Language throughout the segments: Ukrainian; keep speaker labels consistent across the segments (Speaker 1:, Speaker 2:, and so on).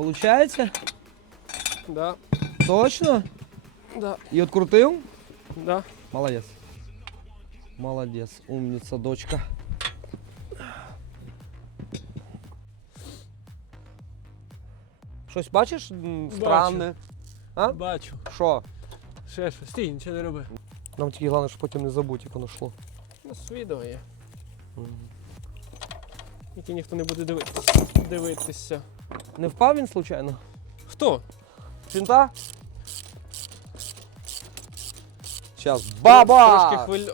Speaker 1: Получається?
Speaker 2: Да,
Speaker 1: Точно?
Speaker 2: да,
Speaker 1: І открутив?
Speaker 2: да.
Speaker 1: Молодець. Молодець, умниця, дочка. Щось бачиш м, странне? А?
Speaker 2: Бачу.
Speaker 1: Що?
Speaker 2: Ще що. Стій, нічого не роби.
Speaker 1: Нам тільки головне, щоб потім не забути, як воно йшло.
Speaker 2: У нас відео є. Яке ніхто не буде дивитися. Дивитися.
Speaker 1: Не впав він случайно?
Speaker 2: Хто?
Speaker 1: Фінта? Сейчас. Баба!
Speaker 2: Трошки хвиль...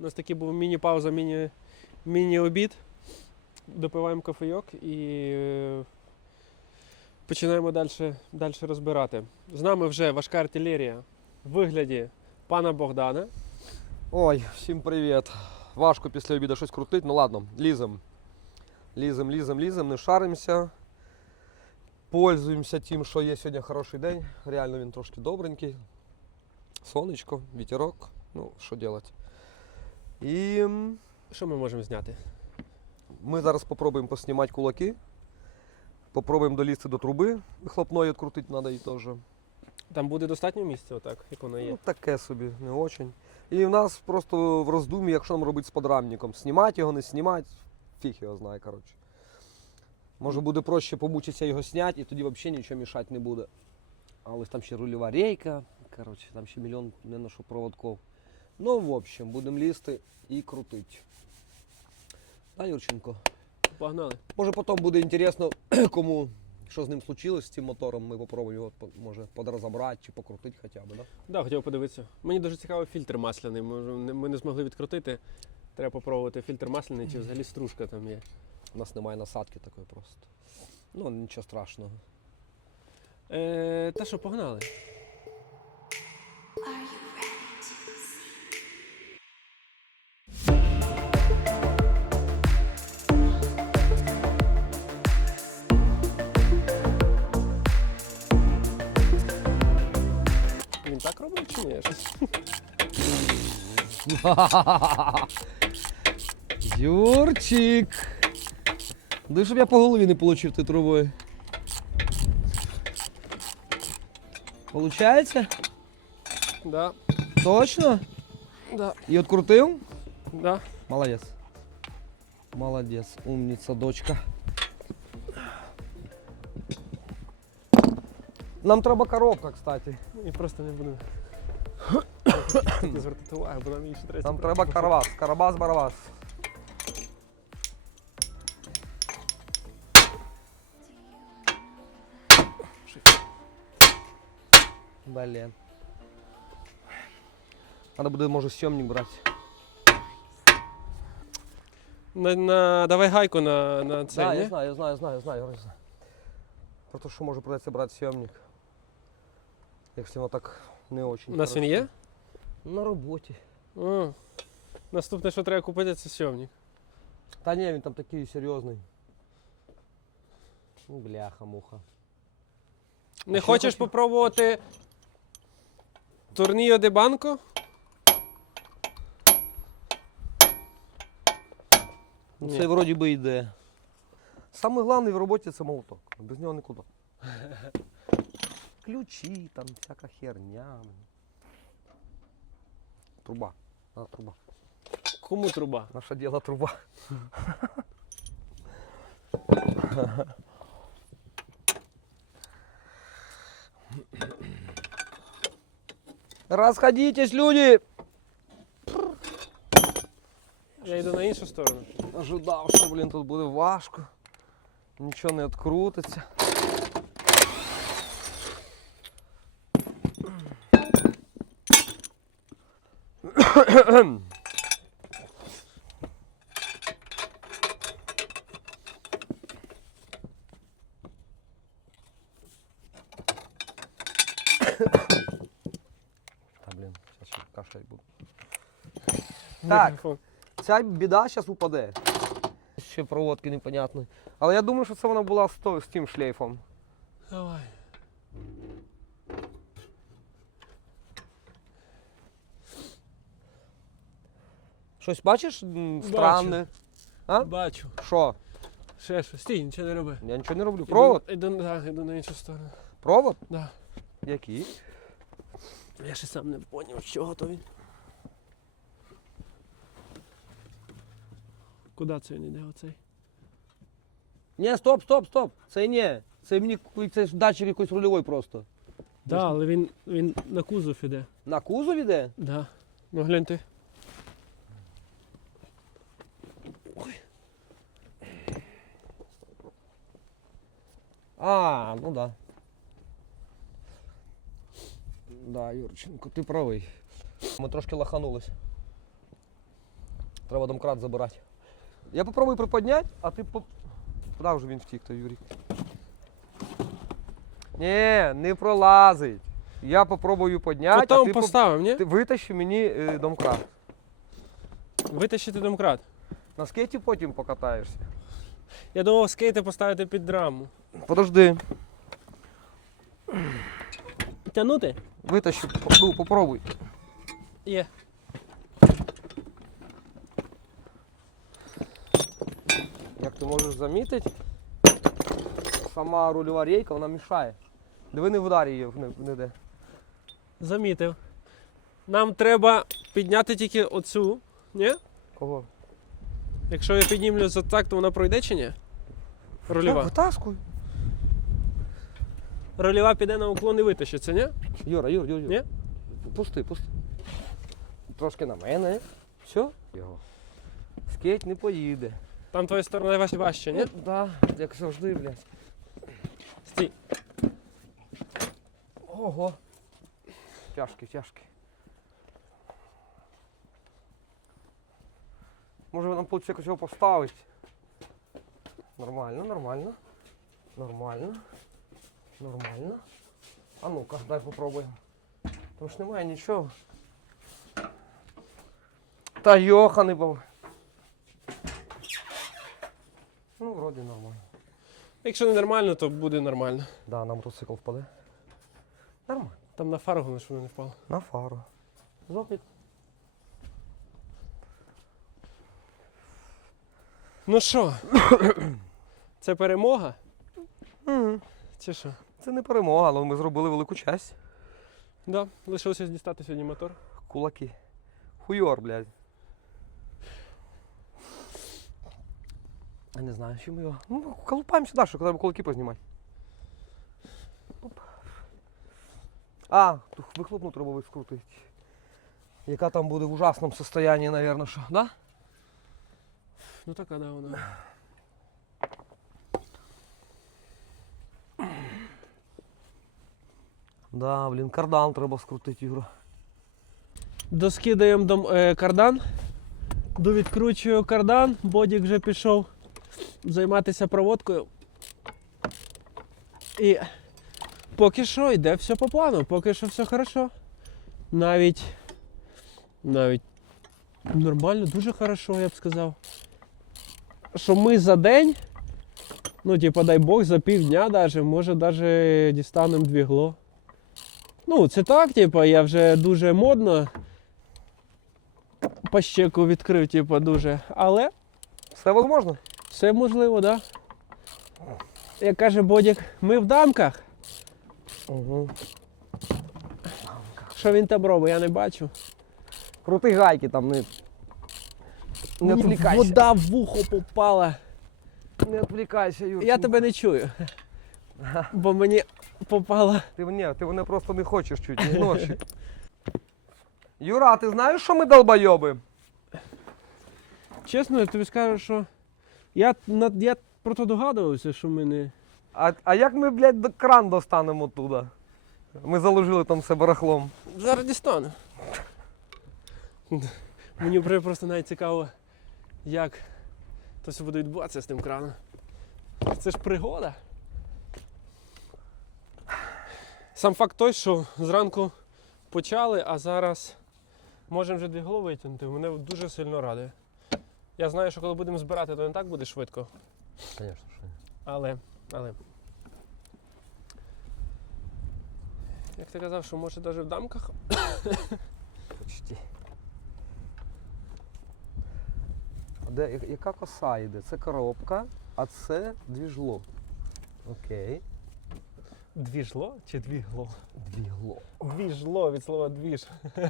Speaker 2: У нас такий був міні-пауза, міні- міні-обід. Допиваємо кофейок і е, починаємо далі, далі розбирати. З нами вже важка артилерія в вигляді пана Богдана.
Speaker 1: Ой, всім привіт. Важко після обіду щось крутить. Ну ладно, лізем. Лізем, лізем, лізем, не шаримося. Пользуємося тим, що є сьогодні хороший день. Реально він трошки добренький. Сонечко, вітерок. Ну, що робити. І
Speaker 2: Що ми можемо зняти?
Speaker 1: Ми зараз спробуємо поснімати кулаки. Попробуємо долізти до труби. Вихлопної відкрутити треба і теж.
Speaker 2: Там буде достатньо місця, отак, як воно є.
Speaker 1: Ну, таке собі, не очень. І в нас просто в роздумі, якщо нам робити з подрамником, знімати його, не знімати, фіг його знає, коротше. Може буде проще помучитися його зняти, і тоді взагалі нічого мішати не буде. Але там ще рульова рейка, коротше, там ще мільйон не на що проводков. Ну, в общем, будемо лізти і крутити. Да, Юрченко?
Speaker 2: Погнали.
Speaker 1: Може потім буде інтересно, кому що з ним случилось з цим мотором. Ми попробуємо його може подрозобрати чи покрутити хоча б, да?
Speaker 2: Да, хотів подивитися. Мені дуже цікаво фільтр масляний. Ми не змогли відкрутити. Треба попробувати фільтр масляний чи взагалі стружка там є.
Speaker 1: У нас немає насадки такої просто. Ну, нічого страшного.
Speaker 2: Е, та що, погнали?
Speaker 1: Юрчик! Да щоб я по голові не получив ти трубою. Получається?
Speaker 2: Да,
Speaker 1: Точно?
Speaker 2: да,
Speaker 1: І открутив?
Speaker 2: да.
Speaker 1: Молодець. Молодець, умниця, дочка. Нам треба коробка, кстати.
Speaker 2: І просто не буду звертати увагу, бо нам її ще треба.
Speaker 1: Нам
Speaker 2: зібрати.
Speaker 1: треба карвас. Карабас барабас. Блін. Надо буде, може, сьомник брати.
Speaker 2: На, на, давай гайку на, на це.
Speaker 1: Да,
Speaker 2: ні?
Speaker 1: я знаю, я знаю, я знаю, я знаю, я знаю. Про те, що може придеться брати сьомник. Якщо воно так не очень.
Speaker 2: У нас він є?
Speaker 1: На роботі.
Speaker 2: О, наступне, що треба купити, це сьомник.
Speaker 1: Та ні, він там такий серйозний. Ну, бляха-муха.
Speaker 2: Не
Speaker 1: А
Speaker 2: хочеш
Speaker 1: хочу?
Speaker 2: попробувати турніо де банко?
Speaker 1: Ну, це вроді би йде. Саме головне в роботі це молоток. Без нього нікуди. Ключі, там всяка херня. Труба. А, труба.
Speaker 2: Кому труба?
Speaker 1: Наше діло труба. Расходитесь, люди!
Speaker 2: Я йду на іншу сторону.
Speaker 1: Ожидав, що, блін, тут буде важко. Нічого не відкрутиться. Та, блін, зараз ще кашлять буду. Так. Ця біда зараз упаде. ще проводки непонятної. Але я думаю, що це вона була з, то- з тим шлейфом.
Speaker 2: Давай.
Speaker 1: Щось бачиш м, странне? А?
Speaker 2: Бачу.
Speaker 1: Що?
Speaker 2: Ще що. Стій, нічого не роби.
Speaker 1: Я нічого не роблю. Провод?
Speaker 2: Іду, іду, да, іду на іншу сторону.
Speaker 1: Провод?
Speaker 2: Да.
Speaker 1: Який?
Speaker 2: Я ще сам не зрозумів, з чого то він. Куди це він іде оцей?
Speaker 1: Ні, стоп, стоп, стоп. Це ні. Це мені це ж датчик якийсь рульовий просто.
Speaker 2: Да, але він, він на кузов іде.
Speaker 1: На кузов іде?
Speaker 2: Да. Ну гляньте.
Speaker 1: А, ну да. Да, Юрченко, ти правий. Ми трошки лаханулись. Треба домкрат забирати. Я попробую приподняти, а ти по. Куди вже він втік, то Юрік? Ні, не пролазить. Я попробую підняти, а ти, по-
Speaker 2: поставив, ні?
Speaker 1: ти витащи мені е, домкрат.
Speaker 2: Витащити домкрат.
Speaker 1: На скейті потім покатаєшся.
Speaker 2: Я думав скейти поставити під драму.
Speaker 1: Подожди.
Speaker 2: Тянути?
Speaker 1: Витащи, по- ну, попробуй.
Speaker 2: Є.
Speaker 1: Як ти можеш замітити, сама рульова рейка вона мішає. Диви не вдарі її не, не де.
Speaker 2: Замітив. Нам треба підняти тільки оцю. Ні?
Speaker 1: Кого?
Speaker 2: Якщо я піднімлю за так, то вона пройде чи ні? Рульова.
Speaker 1: Витаскуй.
Speaker 2: Рульова піде на уклон і витащиться, ні?
Speaker 1: Юра, Юр, Юр, Юр.
Speaker 2: Ні?
Speaker 1: Пусти, пусти. Трошки на мене. Все? Його. Скейт не поїде.
Speaker 2: Там твоя сторона важче, важче, ні?
Speaker 1: Так, да, як завжди, блядь.
Speaker 2: Стій.
Speaker 1: Ого. Тяжкий, тяжкий. Може нам тут якось його поставити? Нормально, нормально. Нормально. Нормально. А ну-ка, дай попробуємо. Там ж немає нічого. Та йоханий був. Ну, вроді нормально.
Speaker 2: Якщо не нормально, то буде нормально.
Speaker 1: Да, на мотоцикл впаде. Нормально.
Speaker 2: Там на фару головне, щоб воно не впало.
Speaker 1: На фару. Зопит.
Speaker 2: Ну що? Це перемога? Чи що?
Speaker 1: Це не перемога, але ми зробили велику часть.
Speaker 2: Да, лишилося дістати сьогодні мотор.
Speaker 1: Кулаки. Хуйор, блядь. Я не знаю, чим його. Ну, колупаємося далі, коли кулаки познімати. Оп. А, тут вихлопну треба скрутити. Яка там буде в ужасному состоянии, наверное, що, да?
Speaker 2: Ну така, да, вона.
Speaker 1: Да, блін, кардан треба скрутити, Юра.
Speaker 2: Доскидаємо дом, е, кардан. Довідкручую кардан, бодік вже пішов займатися проводкою. І поки що йде все по плану, поки що все хорошо. Навіть, навіть нормально, дуже хорошо, я б сказав. Що ми за день, ну, типа, дай Бог, за півдня даже, може даже дістанемо двігло. Ну, це так, типа, я вже дуже модно пащеку відкрив, типу, дуже. Але
Speaker 1: Все возможно?
Speaker 2: все можливо, так? Да? Як каже Бодік, ми в дамках.
Speaker 1: Угу.
Speaker 2: Що він там робить, я не бачу.
Speaker 1: Крути гайки там, не, не
Speaker 2: Мені. Вода в вухо попала.
Speaker 1: Не відвлікайся, Юр.
Speaker 2: Я тебе не чую. Бо мені попала.
Speaker 1: Ти, ні, ти мене просто не хочеш чути, не ночі. Юра, а ти знаєш, що ми долбойоби?
Speaker 2: Чесно, я тобі скажу, що я, на- я про то догадувався, що ми не.
Speaker 1: А, а як ми, блядь, до- кран достанемо туди? Ми заложили там все барахлом.
Speaker 2: Зараз дістану. Мені вже просто навіть цікаво, як то все буде відбуватися з тим краном. Це ж пригода. Сам факт той, що зранку почали, а зараз можемо вже дві голови витягнути, мене дуже сильно радує. Я знаю, що коли будемо збирати, то не так буде швидко.
Speaker 1: Звісно, що. ні.
Speaker 2: Але, але. Як ти казав, що може навіть в дамках?
Speaker 1: Почти. А Де, яка коса йде? Це коробка, а це двіжло. Окей.
Speaker 2: Двіжло чи двігло?
Speaker 1: Двігло.
Speaker 2: Двіжло від слова двіж.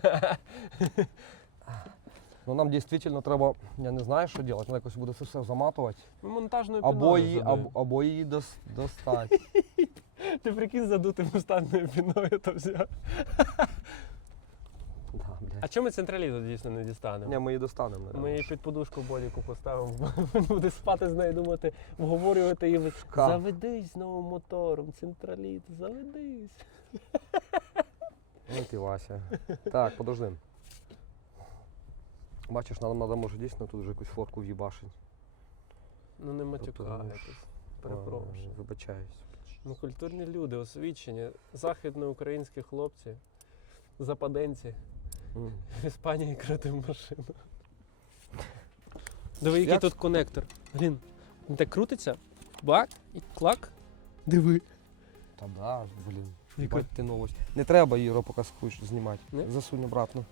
Speaker 1: Ну нам дійсно треба, я не знаю, що робити, треба якось буде це все заматувати.
Speaker 2: Ну, Монтажною
Speaker 1: Або її, або, або її дос, достати.
Speaker 2: Ти прикинь задутим монтажною піною то взяв. А чому ми централізу дійсно не дістанемо?
Speaker 1: Ні, ми її достанемо.
Speaker 2: Ми її під подушку бодіку поставимо. Буде спати з нею, думати, вговорювати її. Заведись новим мотором, централіт, заведись.
Speaker 1: Ну ти Вася. Так, подожди. Бачиш, нам треба може дійсно тут вже якусь фотку в'їбашить.
Speaker 2: Ну не
Speaker 1: Тобто,
Speaker 2: матюкайтесь. Перепрошую.
Speaker 1: Вибачаюсь.
Speaker 2: Ми культурні люди, освічені, західноукраїнські хлопці, западенці В Іспанії крутимо машину. Диви, який
Speaker 1: Як?
Speaker 2: тут конектор. Блін, він так крутиться. Бак і клак. Диви.
Speaker 1: Та да, блін.
Speaker 2: Яка-
Speaker 1: ти новость. Не треба її поки хочеш знімати.
Speaker 2: Не?
Speaker 1: Засунь обратно.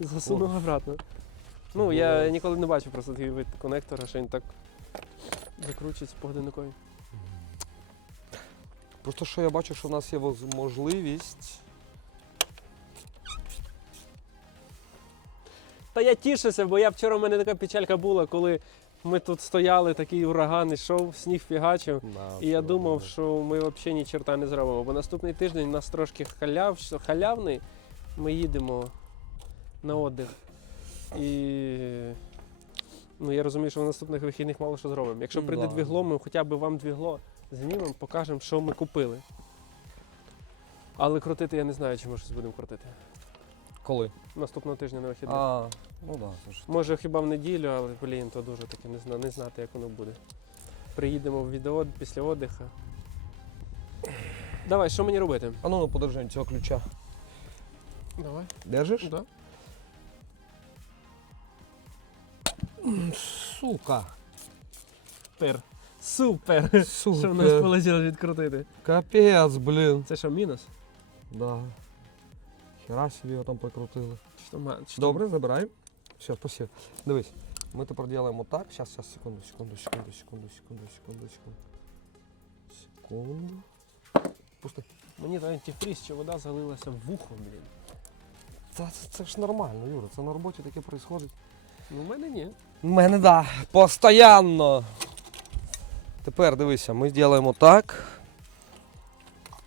Speaker 2: Засунув обратно. Ну, я ніколи не бачив просто такий вид конектора, що він так закручується по годинникові.
Speaker 1: Просто що я бачу, що в нас є можливість.
Speaker 2: Та я тішуся, бо я вчора в мене така печалька була, коли ми тут стояли, такий ураган ішов, сніг фігачив. І я думав, що ми взагалі ні черта не зробимо. Бо наступний тиждень у нас трошки халяв, халявний. Ми їдемо на отдих. І ну, я розумію, що в наступних вихідних мало що зробимо. Якщо прийде
Speaker 1: Да.
Speaker 2: двігло, ми хоча б вам двігло знімемо, покажемо, що ми купили. Але крутити я не знаю, чи ми щось будемо крутити.
Speaker 1: Коли?
Speaker 2: Наступного тижня на вихідних.
Speaker 1: А, ну да, це.
Speaker 2: Може хіба в неділю, але блін, то дуже таке не, зна, не знати, як воно буде. Приїдемо в відео після віддиха. Давай, що мені робити?
Speaker 1: А ну, ну подержи цього ключа.
Speaker 2: Давай.
Speaker 1: Держиш?
Speaker 2: Да.
Speaker 1: Сука.
Speaker 2: Супер. Супер.
Speaker 1: Супер.
Speaker 2: Що в нас полетіло відкрутити?
Speaker 1: Капець, блін.
Speaker 2: Це що, мінус?
Speaker 1: Да. Хера собі його там прикрутили.
Speaker 2: Що, ма- що-
Speaker 1: Добре, забирай. Все, спасибо. Дивись, ми тепер робимо так. Сейчас, сейчас, секунду, секунду, секунду, секунду, секунду, секунду, секунду. Секунду. Пусти.
Speaker 2: Мені та антифріз, що вода залилася в вухо, блін.
Speaker 1: Це, це, це ж нормально, Юра. Це на роботі таке відбувається.
Speaker 2: Ну, в мене ні.
Speaker 1: У мене да. Постоянно. Тепер дивися, ми зробимо так.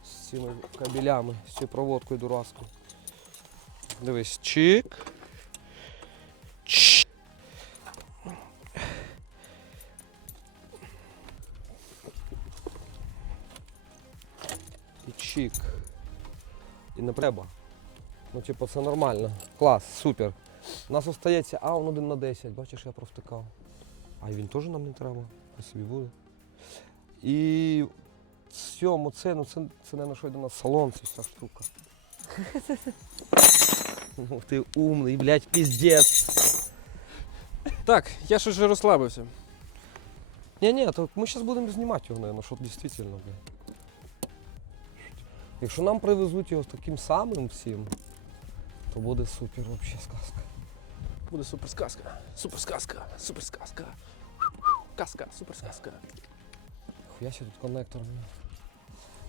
Speaker 1: З цими кабелями, з цією проводкою дурацькою. Дивись, чик. Чик. І чик. І не треба. Ну, типу, це нормально. Клас, супер. У нас остається аун 1 на 10, бачиш, я провтикав. А він теж нам не треба, хай собі буде. І в цьому це, ну це, це не що йде на салон, це вся штука. Ну ти умний, блядь, піздець.
Speaker 2: Так, я ж уже розслабився.
Speaker 1: Ні, ні, то ми зараз будемо знімати його, наверное, що дійсно, блядь. Якщо нам привезуть його з таким самим всім, то буде супер вообще сказка.
Speaker 2: Буде суперсказка. Суперсказка. Суперсказка. Казка, суперсказка.
Speaker 1: Хуя ще тут коннектор.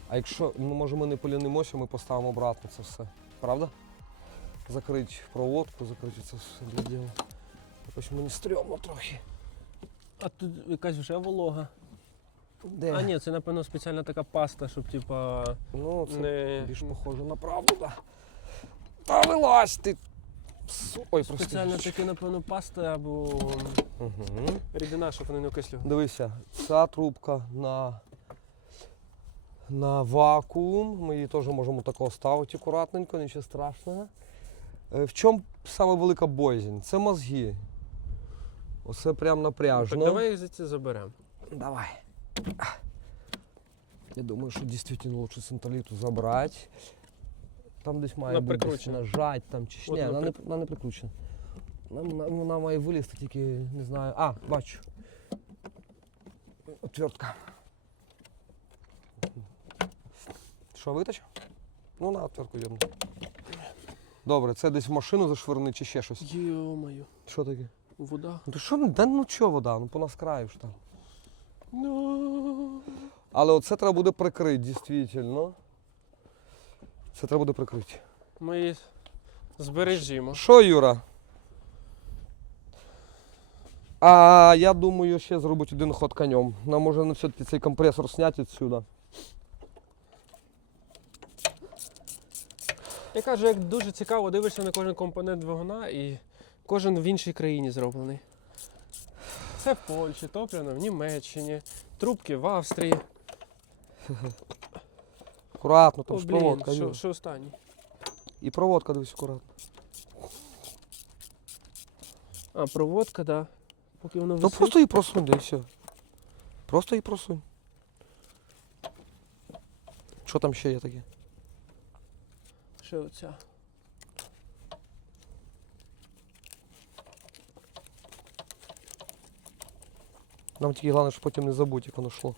Speaker 1: А якщо, ну може ми не полінимося, ми поставимо обратно це все. Правда? Закрить проводку, закрити це все для діла. Якось мені стрьомно трохи.
Speaker 2: А тут якась вже волога.
Speaker 1: Де?
Speaker 2: А ні, це напевно спеціальна така паста, щоб типа
Speaker 1: Ну, це
Speaker 2: не
Speaker 1: більш похоже на правду, да. Та вилазь ти! Ой, прости.
Speaker 2: спеціально таке, напевно, паста або
Speaker 1: Угу.
Speaker 2: рідина, щоб вони не окислювали.
Speaker 1: Дивися, ця трубка на, на вакуум. Ми її теж можемо тако ставити акуратненько, нічого страшного. Е, В чому саме велика боязнь? Це мозги. Оце прям напряжно.
Speaker 2: Так давай їх за це заберемо.
Speaker 1: Давай. Я думаю, що дійсно лучше централіту забрати. Там десь має
Speaker 2: Вона
Speaker 1: бути десь
Speaker 2: прикручена.
Speaker 1: нажать там чи ж-
Speaker 2: От
Speaker 1: Ні,
Speaker 2: вона
Speaker 1: вона не, вона не прикручена. Вона, вона- вона має вилізти, тільки не знаю. А, бачу. Отвертка. Що, витач? Ну на отвертку йому. Добре, це десь в машину зашвирни чи ще щось.
Speaker 2: Йо-моє,
Speaker 1: Що таке?
Speaker 2: вода.
Speaker 1: Ну то що, да ну чого вода, ну понаскраїш там.
Speaker 2: Ну,
Speaker 1: Але оце треба буде прикрити, дійсно. Це треба буде прикрити.
Speaker 2: ми її збережімо.
Speaker 1: Що, Юра? А я думаю, ще зробити один ход конем. Нам може все-таки цей компресор зняти відсюди.
Speaker 2: Я кажу, як дуже цікаво, дивишся на кожен компонент двигуна і кожен в іншій країні зроблений. Це в Польщі, топляно в Німеччині, трубки в Австрії.
Speaker 1: Акуратно, там
Speaker 2: О,
Speaker 1: ж
Speaker 2: блін,
Speaker 1: проводка.
Speaker 2: що, що?
Speaker 1: І проводка дивись акуратно.
Speaker 2: А, проводка. Да. Поки воно
Speaker 1: Ну
Speaker 2: висить.
Speaker 1: просто її просунь, да і все. Просто її просунь. Що там ще є таке?
Speaker 2: Ще оця.
Speaker 1: Нам тільки головне, щоб потім не забудь, як воно йшло.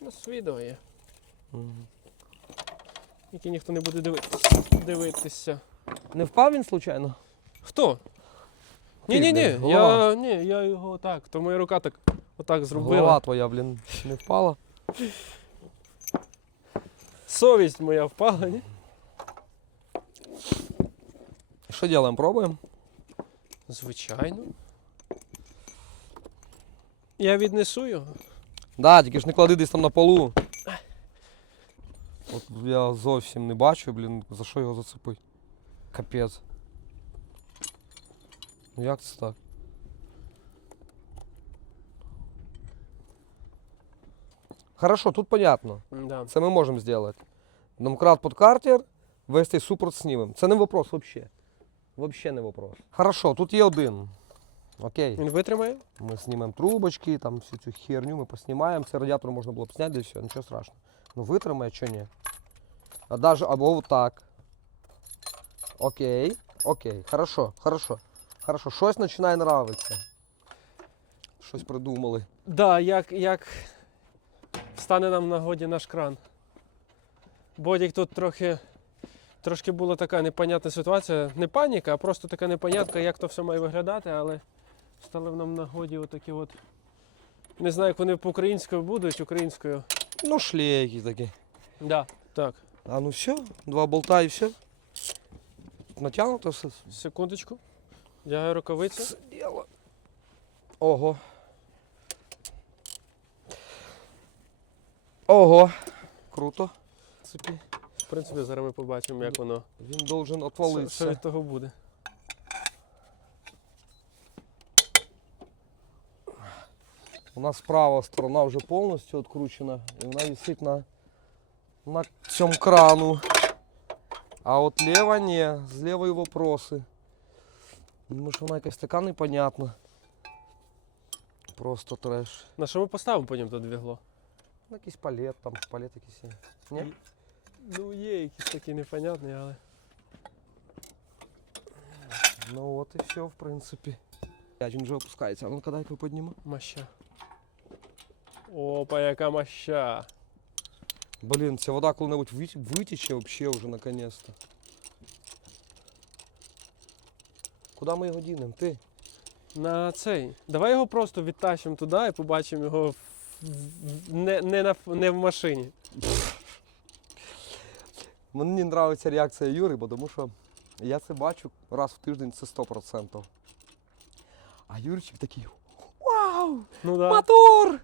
Speaker 2: У нас відео є,
Speaker 1: Мгм.
Speaker 2: Яке ніхто не буде дивитися. дивитися.
Speaker 1: Не впав він случайно?
Speaker 2: Хто? Ні, ні, ні.
Speaker 1: блін, голова.
Speaker 2: Я, ні, я його так. То моя рука так отак зробила.
Speaker 1: Голова твоя, блін, не впала.
Speaker 2: Совість моя впала, ні?
Speaker 1: Що робимо? Пробуємо?
Speaker 2: Звичайно. Я віднесу його.
Speaker 1: Да, тільки ж не клади десь там на полу. От я зовсім не бачу, блін, за що його зацепить. Капець. Ну як це так? Хорошо, тут понятно.
Speaker 2: Да.
Speaker 1: Це ми можемо зробити. Домкрат під картер, весь цей супорт знімемо. Це не вопрос взагалі. Взагалі не вопрос. Хорошо, тут є один. Окей.
Speaker 2: Він витримає?
Speaker 1: Ми знімемо трубочки, там всю цю херню ми поснімаємо. Цей радіатор можна було б зняти, і все, нічого страшного. Ну витримає, що ні. А даже або отак. Окей. Окей. Хорошо, хорошо. Хорошо. Щось починає нравитися. Щось придумали.
Speaker 2: Да, як, як стане нам в нагоді наш кран. Бодік тут трохи. Трошки була така непонятна ситуація. Не паніка, а просто така непонятка, як то все має виглядати, але стали нам в нагоді отакі от. Не знаю, як вони по-українською будуть, українською.
Speaker 1: Ну, шлейки такі.
Speaker 2: Да, так.
Speaker 1: А ну все, два болта і все. Натягнуто все.
Speaker 2: Секундочку. Дягаю рукавиці.
Speaker 1: Це. Ого. Ого. Круто.
Speaker 2: В принципі, зараз ми побачимо, як воно.
Speaker 1: Він должен
Speaker 2: Що, що від того буде.
Speaker 1: У нас права сторона вже повністю відкручена і вона висить на, на цьому крану. А от лева ні, з лівої вопроси. Тому що вона якась така непонятна. Просто треш.
Speaker 2: На що ми поставимо потім то двігло?
Speaker 1: Ну, Якийсь палет, там палет якийсь є. Ні?
Speaker 2: Ну, є якісь такі непонятні, але.
Speaker 1: Ну от і все, в принципі. Блядь, Він вже опускається. А ну-ка дай-ка підніму.
Speaker 2: Маща. Опа, яка маща.
Speaker 1: Блін, ця вода коли-небудь вит- витіче вообще вже наконец-то. Куди ми його дінемо? Ти?
Speaker 2: На цей. Давай його просто відтащимо туди і побачимо його в- не, не, на, не в машині.
Speaker 1: Мені подобається реакція Юри, бо тому що я це бачу раз в тиждень це 100%. А Юрчик такий. Вау!
Speaker 2: Ну да.
Speaker 1: Мотор!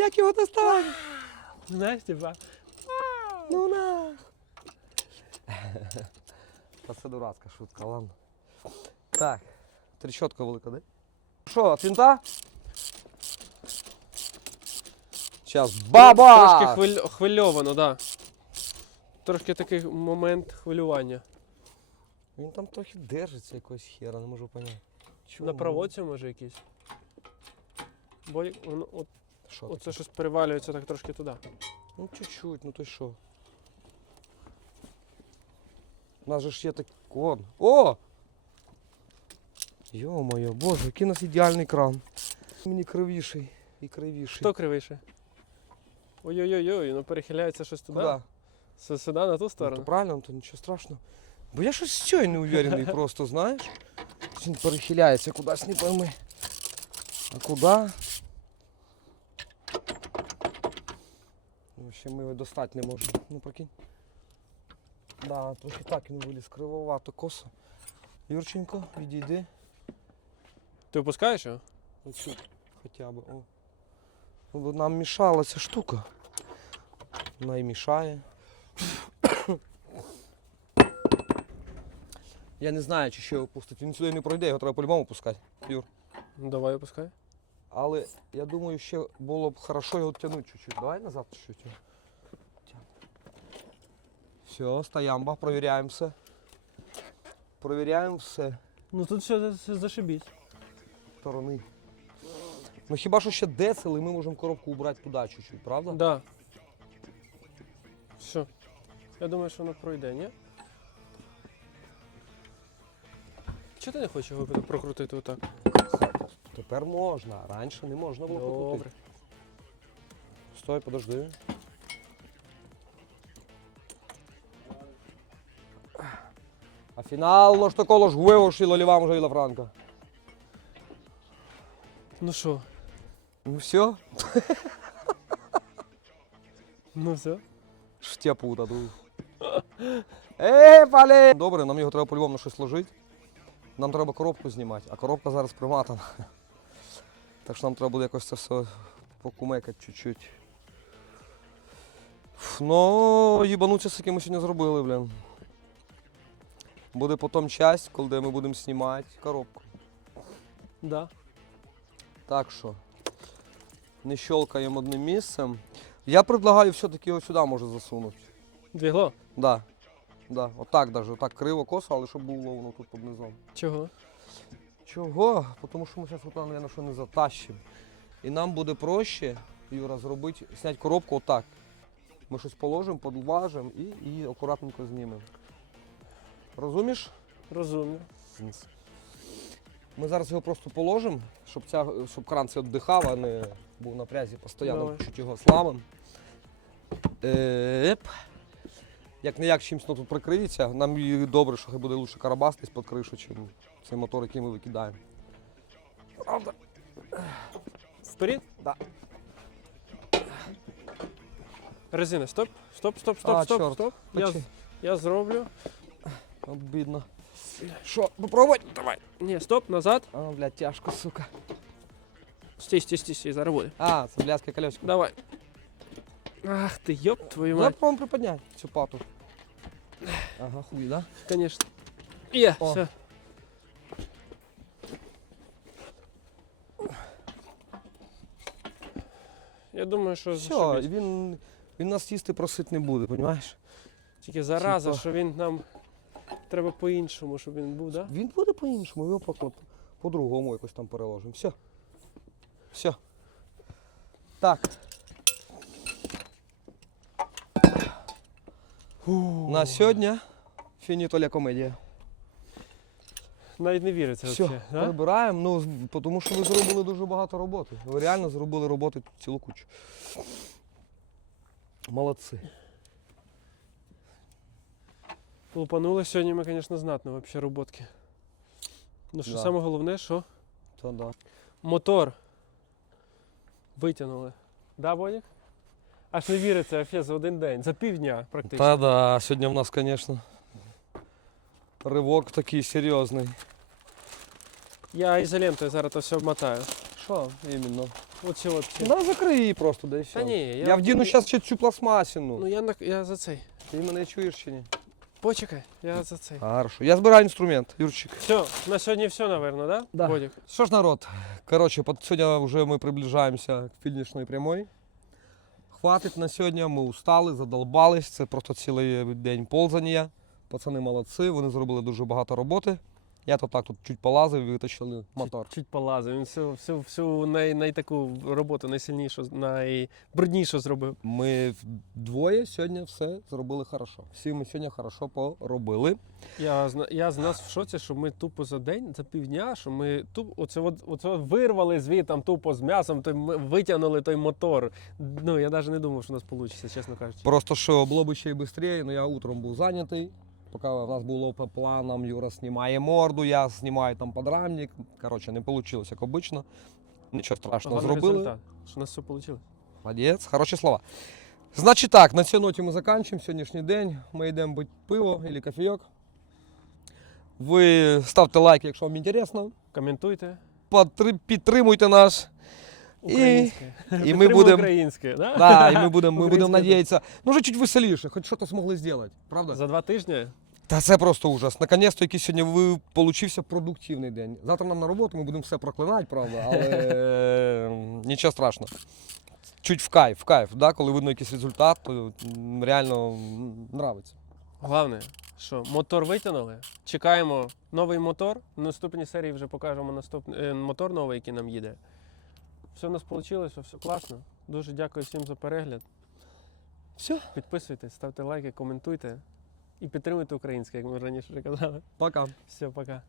Speaker 1: Як його достати?
Speaker 2: Знаєш, типа.
Speaker 1: Ну на! Та це дурацька шутка, ладно. Так, трещотка велика, да? Що, винта? Зараз баба!
Speaker 2: Трошки хвиль... хвильовано, так. Да. Трошки такий момент хвилювання.
Speaker 1: Він там трохи держиться якогось хера, не можу поняти. Чого
Speaker 2: На проводці може якийсь. Бо воно, от,
Speaker 1: Що
Speaker 2: оце
Speaker 1: таке?
Speaker 2: щось перевалюється так трошки туди.
Speaker 1: Ну чуть-чуть, ну то й що. У нас же ж є такий кон. О! Йо-моє, боже, який у нас ідеальний кран. Мені кривіший і кривіший.
Speaker 2: Хто кривіше? Ой-ой-ой, ну перехиляється щось туди.
Speaker 1: Куда?
Speaker 2: С- Сюди, на ту
Speaker 1: Ну,
Speaker 2: сторону.
Speaker 1: то правильно, то нічого страшного. Бо я щось цього не уверений просто, знаєш? Він перехиляється кудись, не пойми. А куди? Ну, Ще ми його достати не можемо. Ну прикинь. Да, трохи так він виліз кривовато косо. Юрченко, відійди.
Speaker 2: Ти опускаєш його?
Speaker 1: Оцю хоча б. О. Ну, бо нам мішала ця штука. Вона і мішає. Я не знаю, чи ще його пустити. Він сюди не пройде, його треба по-любому пускати. Юр.
Speaker 2: Ну, Давай опускай.
Speaker 1: Але я думаю, ще було б хорошо його тягнути чуть-чуть. Давай назад чуть-чуть. Все, стоямба, провіряємо все. Провіряємо все.
Speaker 2: Ну тут все зашибіть.
Speaker 1: сторони. Ну хіба що ще децел, і ми можемо коробку убрати туди чуть-чуть, правда?
Speaker 2: Да. Все. Я думаю, що воно пройде, ні? Чого ти не хочеш його прокрутити отак?
Speaker 1: Тепер можна, раніше не можна було
Speaker 2: Добре.
Speaker 1: Стой, подожди. А фінал što kološ huevos i лолівам вже і Франка.
Speaker 2: Ну що?
Speaker 1: Ну все,
Speaker 2: Ну все.
Speaker 1: штяпута тут. Ей, пале! Добре, нам його треба по-любому на щось ложити. Нам треба коробку знімати, а коробка зараз приматана. Так що нам треба буде якось це все покумекати чуть-чуть. Ну, їбануться з яким ми сьогодні зробили, блін. Буде потім часть, коли ми будемо знімати коробку.
Speaker 2: Да.
Speaker 1: Так що не щелкаємо одним місцем. Я предлагаю все-таки його сюди може засунути.
Speaker 2: Двігло?
Speaker 1: Да. Да. Отак даже, отак криво косо, але щоб було воно тут під низом.
Speaker 2: Чого?
Speaker 1: Чого? Тому що ми зараз мабуть, що не затащимо. І нам буде проще, Юра, зробити, зняти коробку отак. Ми щось положимо, подлажимо і, і акуратненько знімемо. Розумієш?
Speaker 2: Розумію.
Speaker 1: Ми зараз його просто положимо, щоб, ця, щоб кран це віддихав, а не був на прязі постійно, чуть його сламим. Еп. Як не як чимось тут прикриється, нам добре, що буде лучше карабастись під кришу, ніж цей мотор, який ми викидаємо. Правда?
Speaker 2: Вперед?
Speaker 1: Да.
Speaker 2: Резина, стоп, стоп, стоп, стоп,
Speaker 1: А,
Speaker 2: стоп,
Speaker 1: чорт.
Speaker 2: стоп. Я,
Speaker 1: Почи.
Speaker 2: я зроблю.
Speaker 1: Обідно. Що, попробуй? Давай.
Speaker 2: Ні, стоп, назад.
Speaker 1: А, блядь, тяжко, сука.
Speaker 2: Стій, стій, стій, стій, зараз буде.
Speaker 1: А, це блядське колесико.
Speaker 2: Давай. Ах ти, ёб твою
Speaker 1: Я
Speaker 2: мать.
Speaker 1: попробуем приподняти цю пату. Ага, хуй, да?
Speaker 2: Конечно. Є,
Speaker 1: О.
Speaker 2: все. Я думаю, що
Speaker 1: Все, він, він нас їсти просить не буде, розумієш?
Speaker 2: Тільки зараза,
Speaker 1: Типа-
Speaker 2: що він нам треба по-іншому, щоб він був, да?
Speaker 1: Він буде по-іншому, його по- по- по-другому якось там переложимо. Все. Все. Так. На сьогодні фінітоля комедія.
Speaker 2: Навіть не віриться
Speaker 1: Все,
Speaker 2: взагалі.
Speaker 1: Прибираємо, ну, тому що ви зробили дуже багато роботи. Ви реально зробили роботи цілу кучу. Молодці.
Speaker 2: Лупанули сьогодні ми, звісно, знатно вообще роботки. Ну що
Speaker 1: Да.
Speaker 2: саме головне, що
Speaker 1: Та да.
Speaker 2: мотор витягнули. Да, Бодік? Аж не віриться, вообще, за один день, за півдня практично.
Speaker 1: Та да, сьогодні в нас, звісно, ривок такий серйозний.
Speaker 2: Я ізолентою зараз то все обмотаю.
Speaker 1: Що іменно?
Speaker 2: Оці от. ці.
Speaker 1: Да, закрий її просто, да і все.
Speaker 2: Та ні, я,
Speaker 1: Я, вдіну зараз ще цю пластмасину.
Speaker 2: Ну я на я за цей.
Speaker 1: Ти мене чуєш чи ні?
Speaker 2: Почекай, я за цей.
Speaker 1: Хорошо. Я збираю інструмент, Юрчик.
Speaker 2: Все, на сьогодні все, напевно, да?
Speaker 1: Да.
Speaker 2: Бодік?
Speaker 1: Що ж, народ, коротше, под- сьогодні вже ми приближаємося к фінішної прямої. Хватить на сьогодні, ми устали, задолбались. Це просто цілий день ползання. Пацани молодці, вони зробили дуже багато роботи. Я то так тут чуть полазив і витащили мотор.
Speaker 2: Чуть, чуть полазив. Він всю, всю, всю най, най таку роботу найсильнішу, найбруднішу зробив.
Speaker 1: Ми двоє сьогодні все зробили хорошо. Всі ми сьогодні хорошо поробили.
Speaker 2: Я, я з нас в шоці, що ми тупо за день, за півдня, що ми туп, оце, от, оце вирвали звітом тупо з м'ясом, той, м- витягнули той мотор. Ну, я навіть не думав, що у нас вийде, чесно кажучи.
Speaker 1: Просто що було б ще й швидше, але я утром був зайнятий. Поки у нас було по планам, Юра знімає морду, я знімаю там подрамник. Коротше, не вийшло, як обично. Нічого страшного
Speaker 2: Гарний
Speaker 1: зробили.
Speaker 2: результат, що у нас все вийшло.
Speaker 1: Молодець, хороші слова. Значить так, на цій ноті ми закінчимо сьогоднішній день. Ми йдемо бити пиво або кофійок. Ви ставте лайк, якщо вам інтересно.
Speaker 2: Коментуйте.
Speaker 1: Підтримуйте нас.
Speaker 2: Українське.
Speaker 1: і ми будемо-
Speaker 2: Українське, да?
Speaker 1: Да, і ми будемо ми будемо надіятися. Ну, вже чуть веселіше, хоч щось змогли зробити. Правда?
Speaker 2: За два тижні
Speaker 1: Та це просто ужас. Наконець-то якийсь сьогодні получився продуктивний день. Завтра нам на роботу, ми будемо все проклинати, правда, але е, нічого страшного. Чуть в кайф, в кайф, да? коли видно якийсь результат, то реально нравиться.
Speaker 2: Головне, що мотор витягнули. Чекаємо новий мотор. В наступній серії вже покажемо наступний е, мотор новий, який нам їде. Все у нас вийшло, все класно. Дуже дякую всім за перегляд.
Speaker 1: Все,
Speaker 2: Підписуйтесь, ставте лайки, коментуйте і підтримуйте українське, як ми раніше вже казали.
Speaker 1: пока.
Speaker 2: Все, пока.